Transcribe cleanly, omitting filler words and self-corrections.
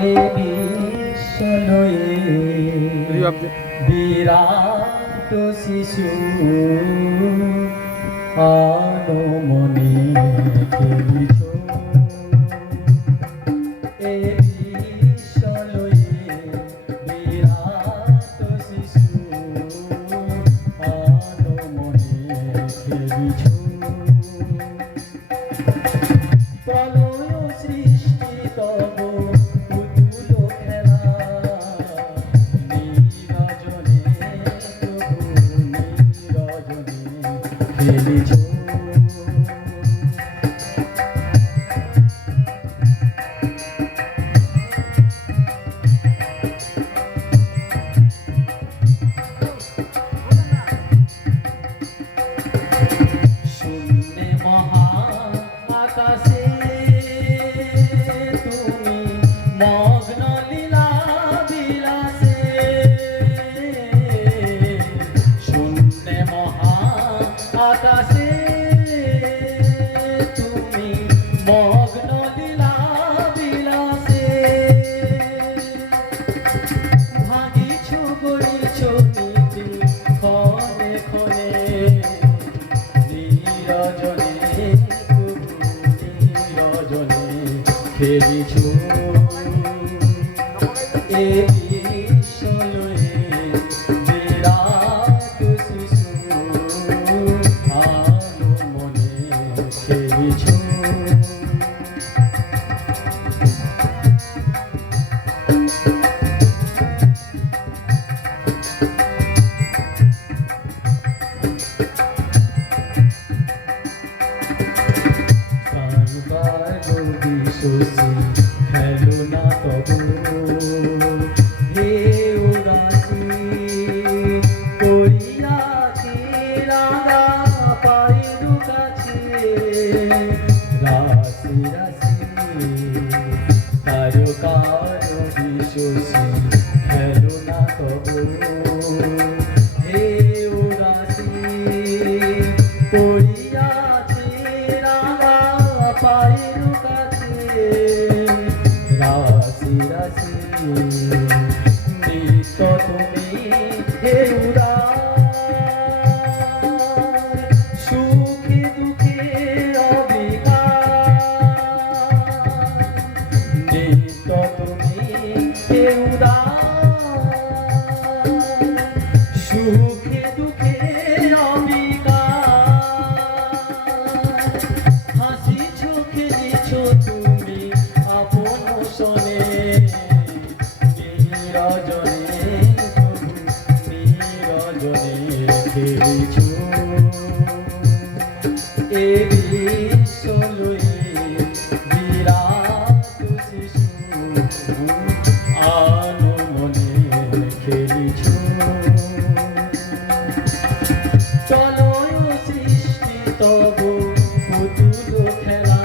এ বিশ্বলয়ে বিরাট শিশু আনমনে খেলিছ এ বিশ্বলয়ে বিরাট শিশু আনমনে খেলিছ প্রলয় সৃষ্টি তব পুতুল খেলা নীরজনে প্রভু নীরজনে খেলিছ শূন্যে মহা আকাশে তুমি মগ্ন লীলা বিলাসে শূন্যে মহা আকাশে তুমি মগ্ন লীলা বিলাসে ভাঙিছ গড়িছ নীতি ক্ষণে ক্ষণে নীরজনে নীরজনে খেলিছ এ বিশ্বলয়ে বিরাট শিশু আনমনে খেলিছ শশী খেলো না তবু হে উদাসী করিয়াছি রাঙা পায়ের কাছে রাশি রাশি তারকার শশী খেলো না তবু হে উদাসী করিয়াছি রাঙা পায়ের রাশি রাশি নিত্য তুমি হে উদার সুখে দুঃখে অবিকার নিত্য তুমি হে উদার সুখে দুঃখে অবিকার হাসিছ খেলিছ তুমি আপন শোনে নীরজনে প্রভু নীরজনে খেলিছ এ বিশ্বলয়ে বিরাট শিশু আনমনে খেলিছ প্রলয় সৃষ্টি তব পুতুল খেলা